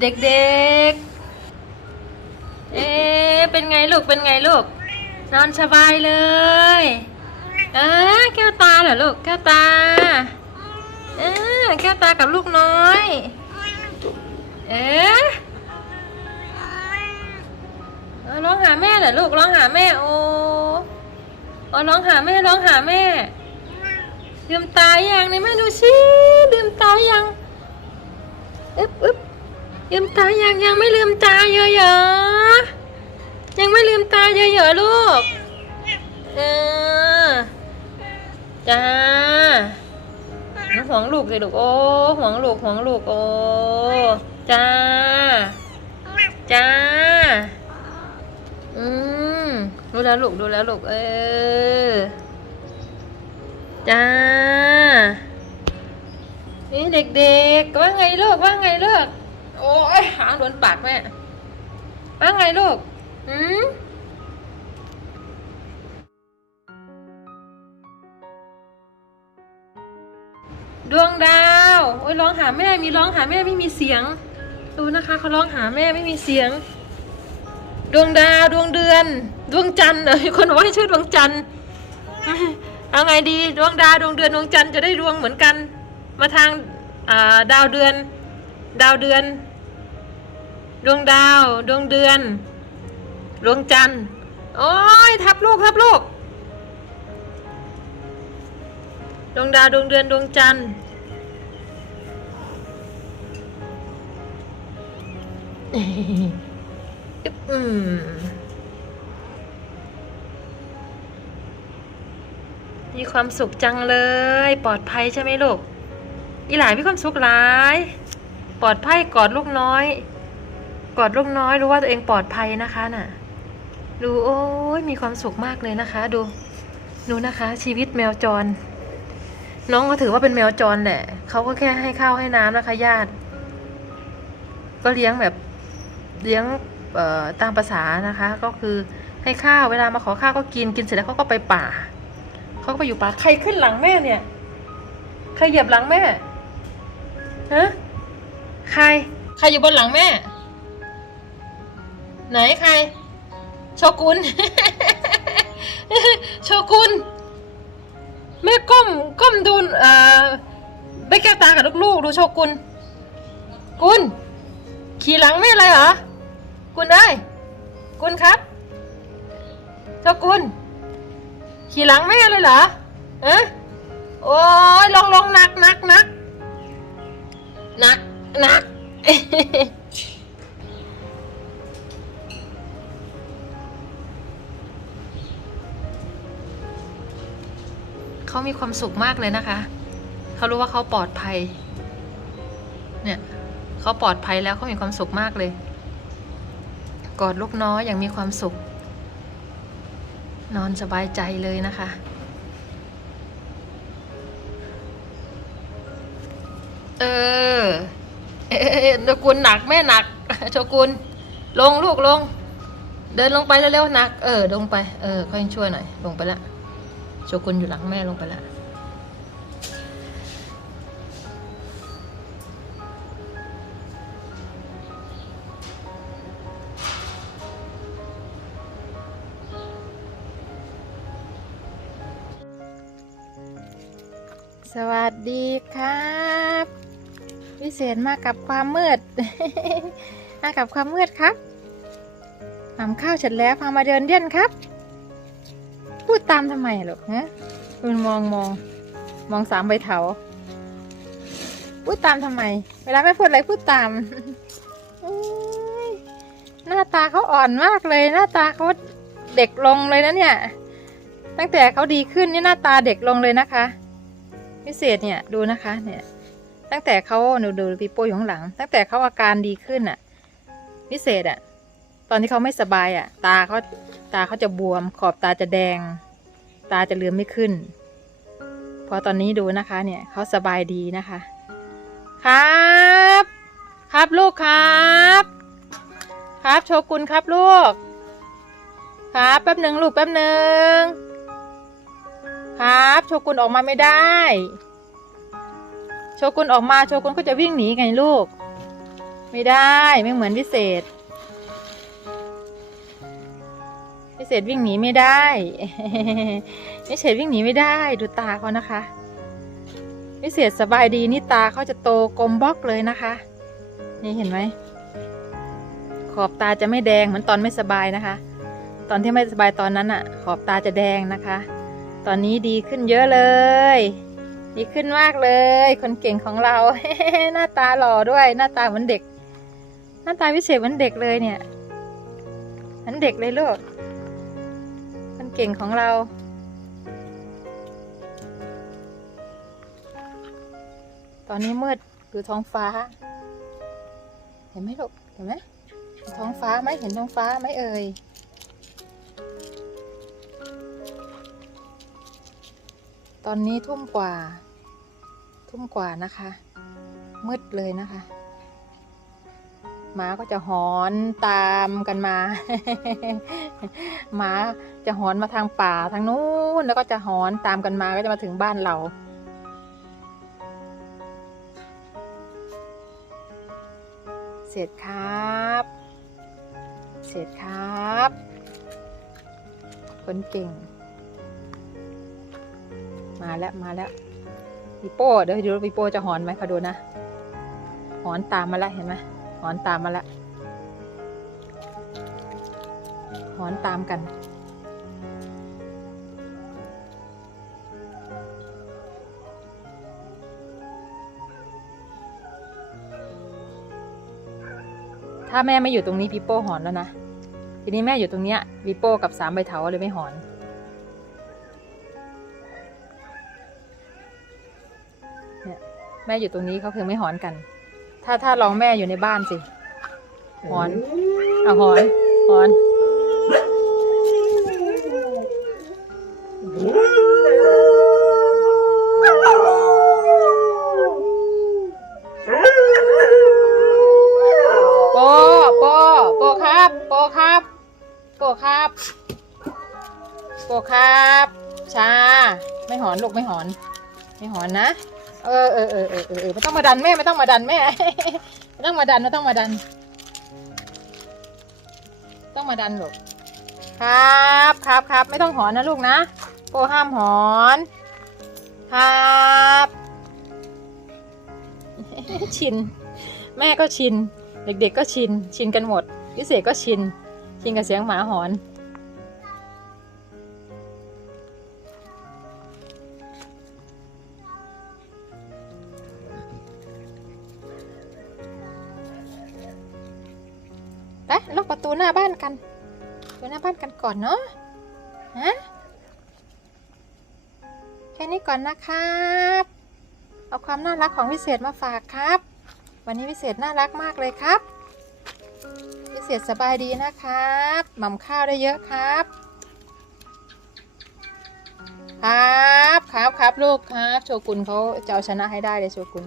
เด็กๆ เอ๊ะเป็นไงลูก เป็นไงลูก นอนสบายเลยเออแก้วตาเหรอลูก แก้วตาเออแก้วตากับลูกน้อย เอ๊ะเอร้องหาแม่เหรอลูก ร้องหาแม่ โอ้โอ้ร้องหาแม่ ร้องหาแม่ลืมตายังนี่แม่ดูสิลืมตายัง ลืมตายังยังไม่ลืมตาเยอะๆยังไม่ลืมตาเยอะๆลูกเออจ้าหวงลูกเลยลูกโอ้หวงลูกหวงลูกโอ้จ้าจ้าอืมดูแลลูกดูแลลูกเออจ้านี่เด็กๆว่าไงลูกว่าไงลูก โอ้ยหางโดนปากแม่ว่าไงลูกอืมดวงดาว โอ้ยร้องหาแม่มีร้องหาแม่ไม่มีเสียง ดูนะคะเขาร้องหาแม่ไม่มีเสียง ดวงดาวดวงเดือน ดวงจันทร์เออคนบอกให้ชื่อดวงจันทร์เอาไงดีดวงดาวดวงเดือนดวงจันทร์จะได้ดวงเหมือนกัน มาทางดาวเดือน ดาวเดือน ดวงดาว ดวงเดือน ดวงจันทร์ โอ้ยทับลูกทับลูก ดวงดาว ดวงเดือน ดวงจันทร์ อืมมีความสุขจังเลย ปลอดภัยใช่ไหมลูกอีหลายมีความสุขหลาย ปลอดภัยกอดลูกน้อย กอดลูกน้อยรู้ว่าตัวเองปลอดภัยนะคะน่ะ ดูโอ้ยมีความสุขมากเลยนะคะ ดูดูนะคะ ชีวิตแมวจร น้องก็ถือว่าเป็นแมวจรแหละเขาก็แค่ให้ข้าวให้น้ำนะคะญาติ ก็เลี้ยงแบบเลี้ยงเอ่อตามภาษานะคะ ก็คือให้ข้าวเวลามาขอข้าวก็กินกินเสร็จแล้วเขาก็ไปป่าเขาก็ไปอยู่ป่าใครขึ้นหลังแม่เนี่ยใครเหยียบหลังแม่ฮะใคร ใครอยู่บนหลังแม่ ไหนใคร โชกุน โชกุน แม่ก้มก้มดูเอ่อใบแก้วตากับลูกๆดูโชกุน กุน ขี่หลังแม่เลยเหรอ กุนเอ้กุนครับ โชกุน ขี่หลังแม่เลยเหรอเอะโอ้ยลงลงหนักหนักหนักหนักหนัก เขามีความสุขมากเลยนะคะ เขารู้ว่าเขาปลอดภัย เนี่ยเขาปลอดภัยแล้วเขามีความสุขมากเลย กอดลูกน้อยอย่างมีความสุข นอนสบายใจเลยนะคะเออเอ๊ะโชกุนหนักแม่หนักโชกุนลงลูกลง เดินลงไปเร็วๆหนัก เออ ลงไป เออค่อยช่วยหน่อย ลงไปละ โชกุนอยู่หลังแม่ลงไปละสวัสดีครับพิเศษมากับความมืด มากับความมืดครับทำข้าวเสร็จแล้วพามาเดินเล่นครับ พูดตามทำไมหรอกฮะคุณมองมองมองสามใบเถาพูดตามทำไม เวลาไม่พูดอะไรพูดตามหน้าตาเขาอ่อนมากเลย หน้าตาเขาเด็กลงเลยนะเนี่ย ตั้งแต่เขาดีขึ้นนี่หน้าตาเด็กลงเลยนะคะ พิเศษเนี่ยดูนะคะ เนี่ย ตั้งแต่เขาหนูดูปีโป้อยู่ข้างหลัง ตั้งแต่เขาอาการดีขึ้นอะ พิเศษอะ ตอนที่เขาไม่สบายอะ ตาเขาตาเขาจะบวม ขอบตาจะแดง ตาจะเลือมไม่ขึ้น พอตอนนี้ดูนะคะเนี่ยเขาสบายดีนะคะ ครับ ครับลูกครับ ครับโชกุนครับลูก ครับแป๊บหนึ่งลูกแป๊บหนึ่งครับ โชกุนออกมาไม่ได้ โชกุนออกมาโชกุนก็จะวิ่งหนีไงลูก ไม่ได้ไม่เหมือนพิเศษ เศษวิ่งหนีไม่ได้พิเศษวิ่งหนีไม่ได้ดูตาเขานะคะพิเศษสบายดีนี่ตาเขาจะโตกลมบล็อกเลยนะคะ นี่เห็นไหมขอบตาจะไม่แดงเหมือนตอนไม่สบายนะคะ ตอนที่ไม่สบายตอนนั้นอะขอบตาจะแดงนะคะ ตอนนี้ดีขึ้นเยอะเลย ดีขึ้นมากเลย คนเก่งของเราหน้าตาหล่อด้วย หน้าตาเหมือนเด็ก หน้าตาพิเศษเหมือนเด็กเลยเนี่ยเหมือนเด็กเลยลูก เก่งของเราตอนนี้มืดดูท้องฟ้า เห็นไหมลูกเห็นไหมท้องฟ้าไหมเห็นท้องฟ้าไหมเอ่ยตอนนี้ทุ่มกว่า ทุ่มกว่านะคะ มืดเลยนะคะ หมาก็จะหอนตามกันมา หมาจะหอนมาทางป่าทางนู้นแล้วก็จะหอนตามกันมาก็จะมาถึงบ้านเรา เสร็จครับ เสร็จครับ คนเก่ง มาแล้วมาแล้วปีโป้เดี๋ยวดูปีโป้จะหอนไหมเขาดูนะ หอนตามมาแล้วเห็นไหม อนตามมาแล้วหอนตามกัน ถ้าแม่ไม่อยู่ตรงนี้ปีโป้หอนแล้วนะ ทีนี้แม่อยู่ตรงเนี้ยปีโป้กับสามใบเถาเลยไม่หอนเนี่ยแม่อยู่ตรงนี้เขาคือไม่หอนกัน ถ้าถ้าลองแม่อยู่ในบ้านสิหอนเอาหอนหอนโปโปโปครับ โปครับ โปครับ โปครับ ชา ไม่หอนลูกไม่หอน ไม่หอนนะ เออเออเออเออเออเออไม่ต้องมาดันแม่ไม่ต้องมาดันแม่ไม่ต้องมาดันไม่ต้องมาดัน ต้องมาดันลูกครับครับครับไม่ต้องหอนนะลูกนะโปห้ามหอน ครับ ชิน แม่ก็ชิน เด็กๆก็ชิน ชินกันหมดพิเศษก็ชิน ชินกับเสียงหมาหอน ตูหน้าบ้านกันประตูหน้าบ้านกันก่อนเนาะฮะแค่นี้ก่อนนะครับ เอาความน่ารักของวิเศษมาฝากครับ วันนี้วิเศษน่ารักมากเลยครับวิเศษสบายดีนะครับหม่ำข้าวได้เยอะครับ ครับครับครับลูกครับ โชกุนเขาจะเอาชนะให้ได้เลยโชกุน